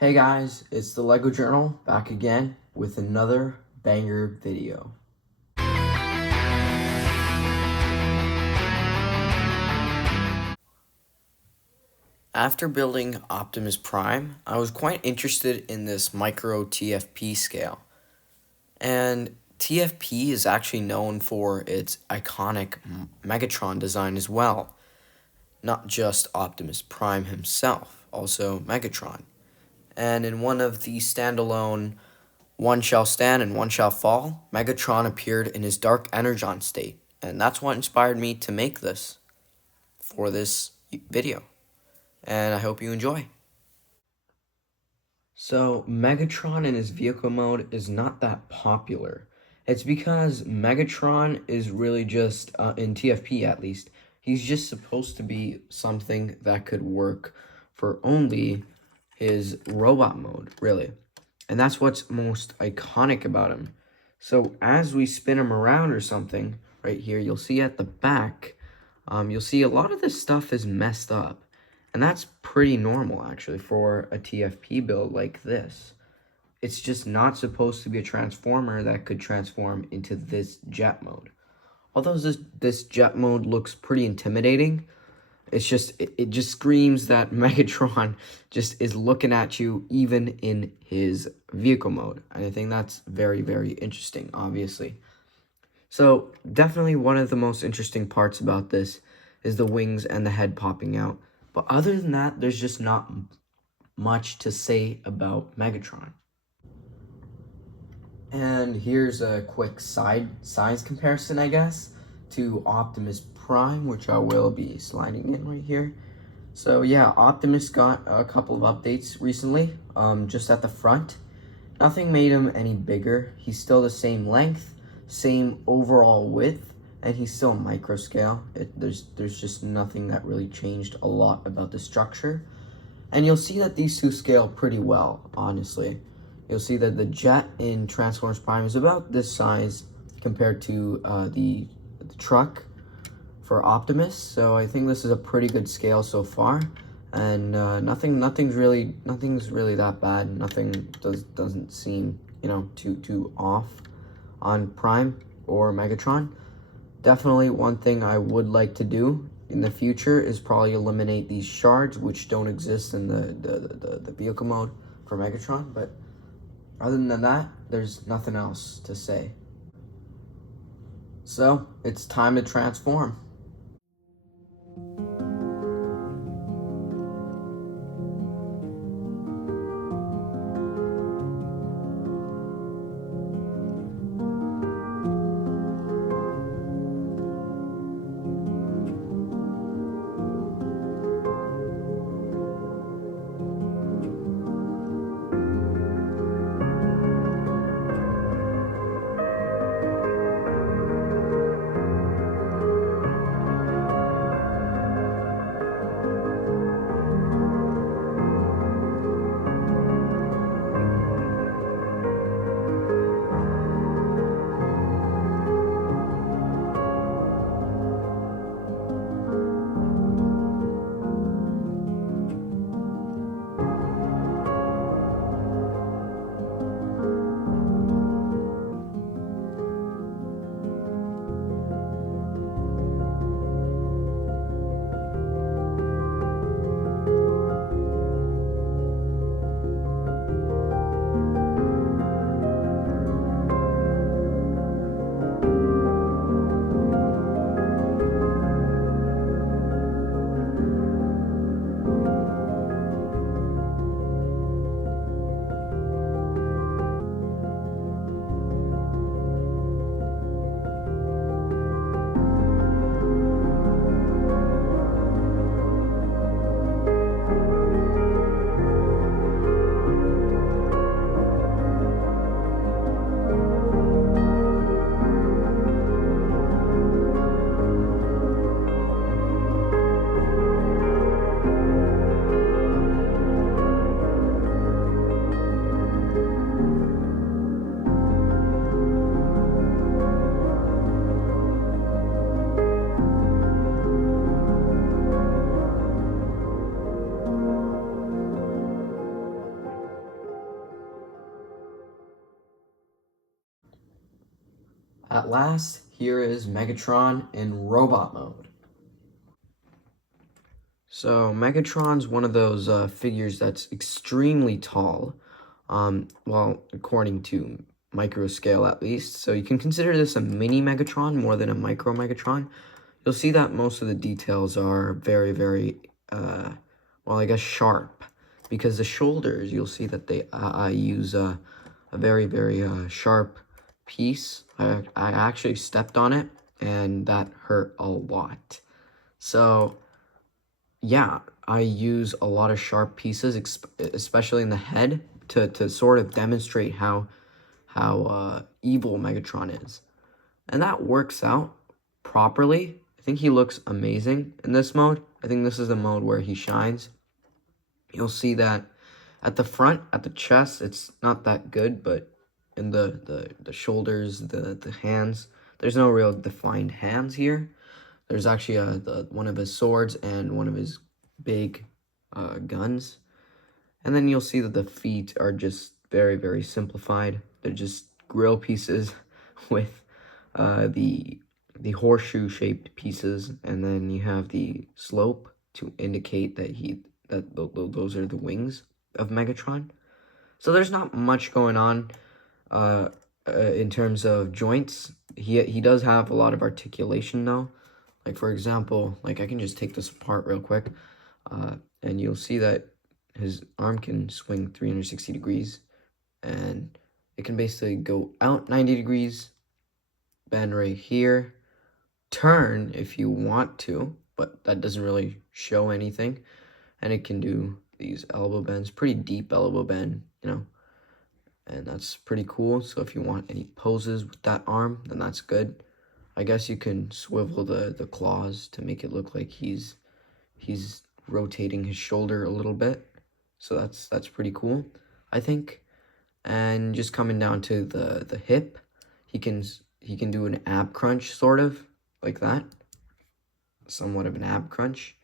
Hey guys, it's the LEGO Journal back again with another banger video. After building Optimus Prime, I was quite interested in this micro TFP scale. And TFP is actually known for its iconic Megatron design as well. Not just Optimus Prime himself, also Megatron. And in one of the standalone One Shall Stand and One Shall Fall, Megatron appeared in his dark Energon state, and that's what inspired me to make this for this video, and I hope you enjoy. So, Megatron in his vehicle mode is not that popular. It's because Megatron is really just, in TFP at least, he's just supposed to be something that could work for only his robot mode, really. And that's what's most iconic about him. So as we spin him around or something, right here, you'll see at the back, you'll see a lot of this stuff is messed up. And that's pretty normal, actually, for a TFP build like this. It's just not supposed to be a transformer that could transform into this jet mode. Although this jet mode looks pretty intimidating, it just screams that Megatron just is looking at you even in his vehicle mode. And I think that's very, very interesting, obviously. So definitely one of the most interesting parts about this is the wings and the head popping out. But other than that, there's just not much to say about Megatron. And here's a quick size comparison, I guess, to Optimus Prime, which I will be sliding in right here. So yeah, Optimus got a couple of updates recently, just at the front. Nothing made him any bigger. He's still the same length, same overall width, and he's still micro scale. There's just nothing that really changed a lot about the structure. And you'll see that these two scale pretty well, honestly. You'll see that the jet in Transformers Prime is about this size compared to the truck for Optimus. So I think this is a pretty good scale so far. And nothing's really that bad. Nothing doesn't seem, too off on Prime or Megatron. Definitely one thing I would like to do in the future is probably eliminate these shards, which don't exist in the vehicle mode for Megatron. But other than that, there's nothing else to say. So it's time to transform. At last, here is Megatron in robot mode. So Megatron's one of those figures that's extremely tall, well, according to micro scale at least. So you can consider this a mini Megatron more than a micro Megatron. You'll see that most of the details are very, very, well, I guess sharp. Because the shoulders, you'll see that I use a very, very sharp piece. I actually stepped on it, and that hurt a lot. So yeah, I use a lot of sharp pieces, especially in the head, to sort of demonstrate how evil Megatron is. And that works out properly. I think he looks amazing in this mode. I think this is the mode where he shines. You'll see that at the front, at the chest, it's not that good, but in the shoulders, the hands, there's no real defined hands here. There's actually one of his swords and one of his big guns. And then you'll see that the feet are just very, very simplified. They're just grill pieces with the horseshoe-shaped pieces. And then you have the slope to indicate that those are the wings of Megatron. So there's not much going on in terms of joints. He does have a lot of articulation though. Like for example, like I can just take this apart real quick, and you'll see that his arm can swing 360 degrees, and it can basically go out 90 degrees, bend right here, turn if you want to, but that doesn't really show anything, and it can do these elbow bends, pretty deep elbow bend, you know, and that's pretty cool. So if you want any poses with that arm, then that's good. I guess you can swivel the claws to make it look like he's rotating his shoulder a little bit. So that's pretty cool, I think. And just coming down to the hip, he can do an ab crunch sort of like that. Somewhat of an ab crunch.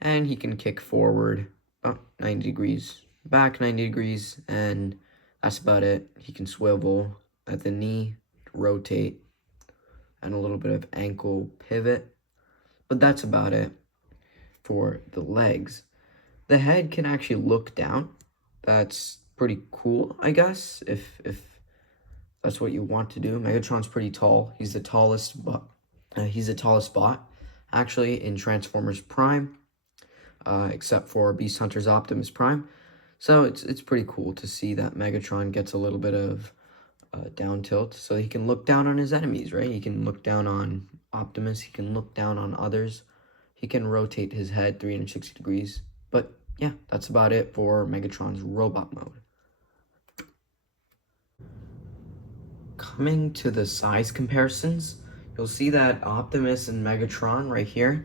And he can kick forward about 90 degrees, back 90 degrees, and that's about it. He can swivel at the knee, rotate, and a little bit of ankle pivot, but that's about it for the legs. The head can actually look down. That's pretty cool, I guess, if that's what you want to do. Megatron's pretty tall. He's the tallest bot actually in Transformers Prime, except for Beast Hunters Optimus Prime. So it's pretty cool to see that Megatron gets a little bit of down tilt, so he can look down on his enemies, right? He can look down on Optimus, he can look down on others, he can rotate his head 360 degrees. But yeah, that's about it for Megatron's robot mode. Coming to the size comparisons, you'll see that Optimus and Megatron right here,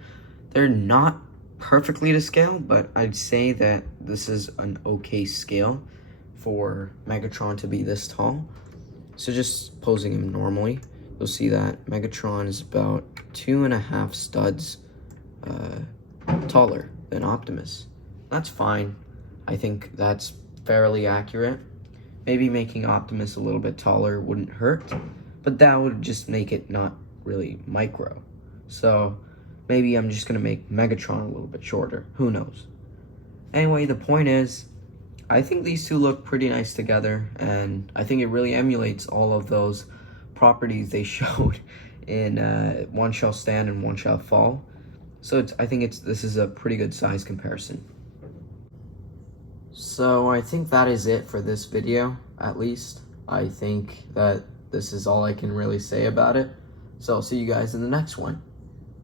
they're not perfectly to scale, but I'd say that this is an okay scale for Megatron to be this tall. So just posing him normally, you'll see that Megatron is about 2.5 studs taller than Optimus. That's fine. I think that's fairly accurate. Maybe making Optimus a little bit taller wouldn't hurt, but that would just make it not really micro. So maybe I'm just gonna make Megatron a little bit shorter. Who knows? Anyway, the point is, I think these two look pretty nice together, and I think it really emulates all of those properties they showed in One Shall Stand and One Shall Fall. So I think this is a pretty good size comparison. So I think that is it for this video, at least. I think that this is all I can really say about it. So I'll see you guys in the next one.